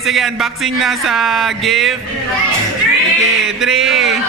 Sige, unboxing na sa gift. Sige, 3, 1.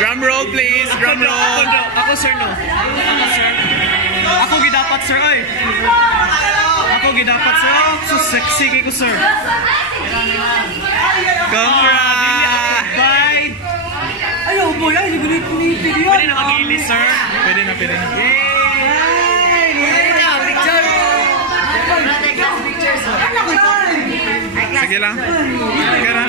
Drum roll please, drum roll. Ako sir no. Ako sir. Ako gidapat sir oy. Ako gidapat sir. So sexy kay ko sir. Congrats. Bye. Ayo boy, ay ginit ni video. Pwede na mag-ilis sir. Pwede na. Pwede na picture. Sige lang. Sige lang.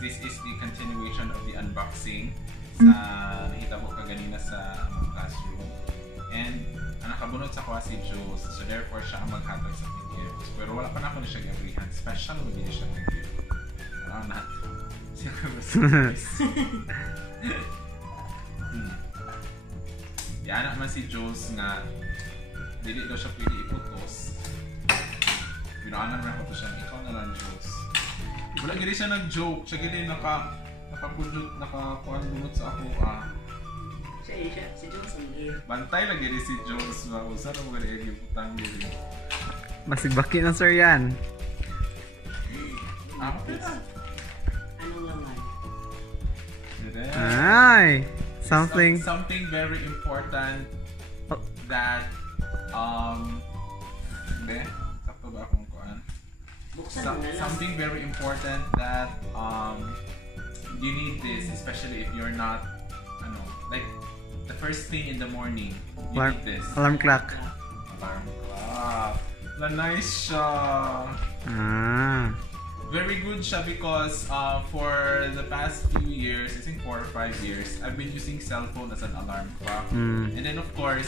This is the continuation of the unboxing sa nakita mo kaganina sa among classroom. And ang nakabunod sa kuha si Jules, so therefore siya ang maghatag sa ating gifts. Pero wala pa na ako na siya gabrihan. Special mo din siya ng gift. Not. Siya ka ba Yan naman si Jules nga dili daw siya pwede iputos. Binaanan naman ko siya. Ikaw na lang, Jules. Wala gini siya nag-joke. Siya gini nakakuhan bunot sa ako. Siya, si Jules ang gift. Bantay lang gini si Jules. Usa na mo gani i-giftang gini. Masigbaki na sir yan. Ano laman? Ay! Something very important that hindi. Sakto ba akong kuhan? Something very important that you need this, especially if you're not like the first thing in the morning you need this alarm clock. Na nice siya. Very good siya because for the past few years, I think 4 or 5 years, I've been using cellphone as an alarm clock. And then of course,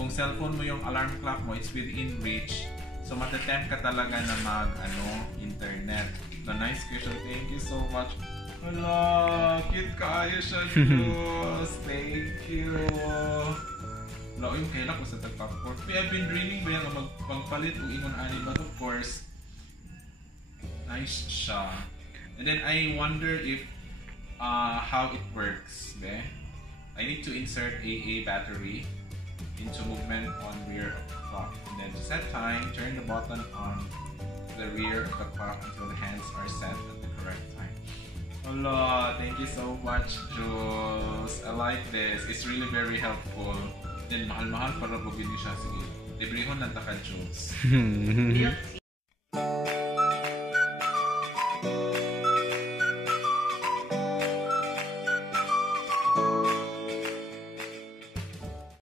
kung cellphone mo yung alarm clock mo, it's within reach. So matatempt ka talaga na mag-internet. The nice question. Thank you so much. Hala, cute kaayo siya, Diyos. Thank you. Hala, kaila ko sa top 4. I've been dreaming ba yung magpalit o ingon ani, but of course, nice siya. And then I wonder if how it works. Be? I need to insert AA battery into movement on rear of the clock. And then to set time, turn the button on the rear of the clock until the hands are set at the correct time. Hola, thank you so much, Jules. I like this. It's really very helpful. Then mahal-mahal para bugin niyo siya. Sige, librehon lang ta ka, Jules. Milk